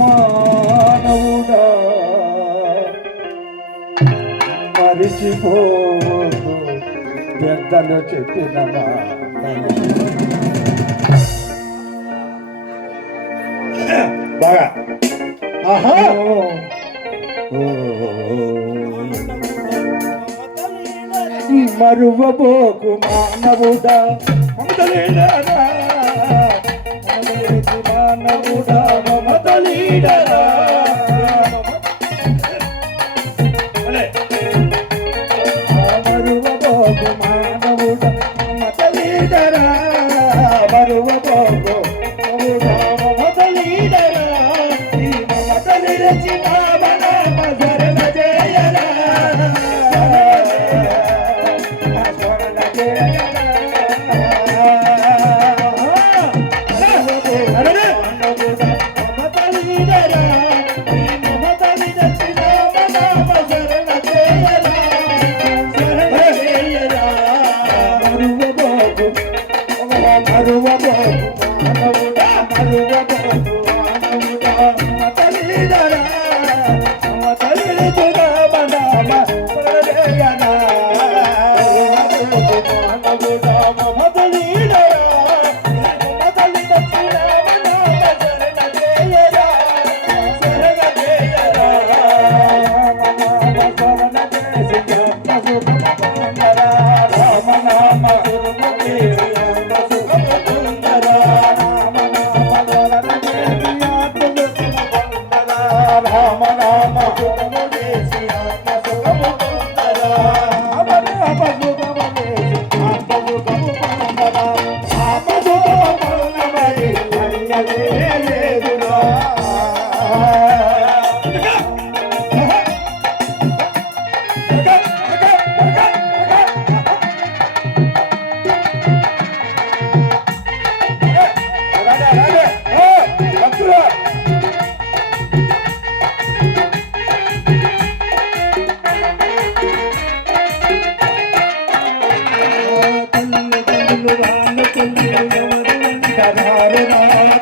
మానవుడా మరిచిపోవద్దు పెద్దలు చెప్పిన బాగా. ఆహా! మరువబోకు మానవుడా. మానవుడా మమతలీడరా లీడరా మానవుడా మమతలీడరా మరువబోకు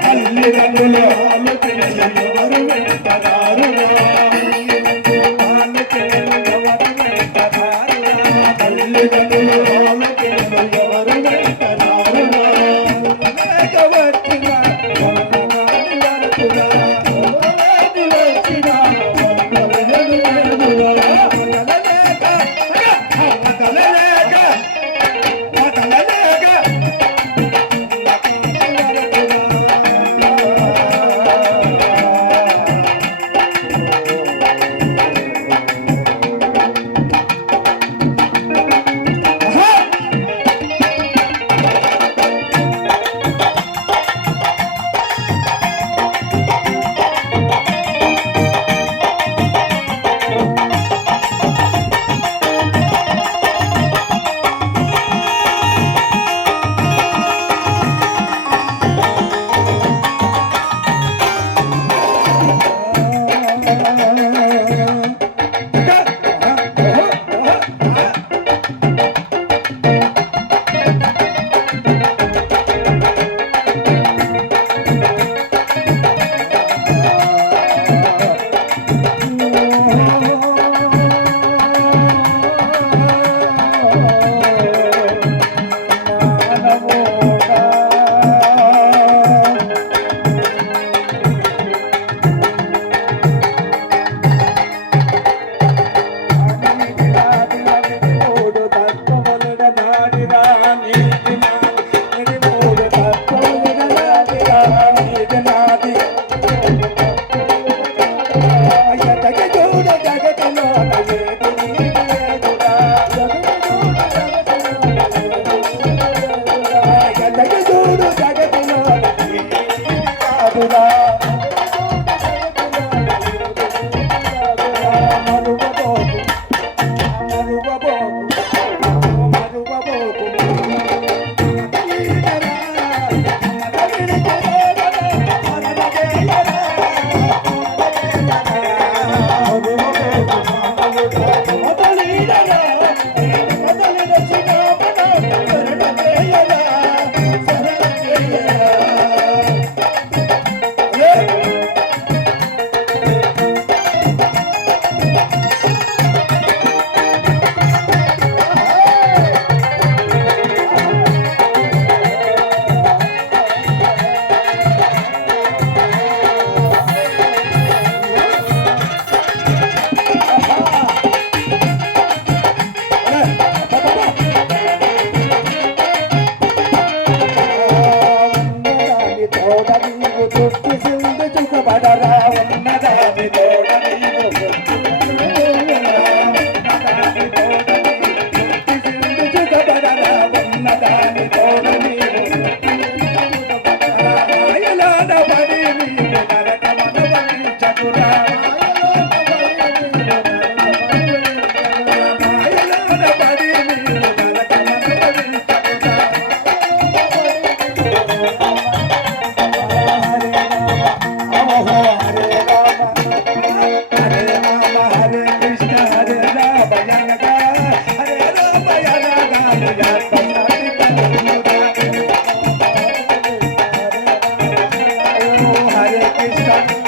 తల్లిదండ్రులు ఎవరు தன்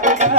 Thank you.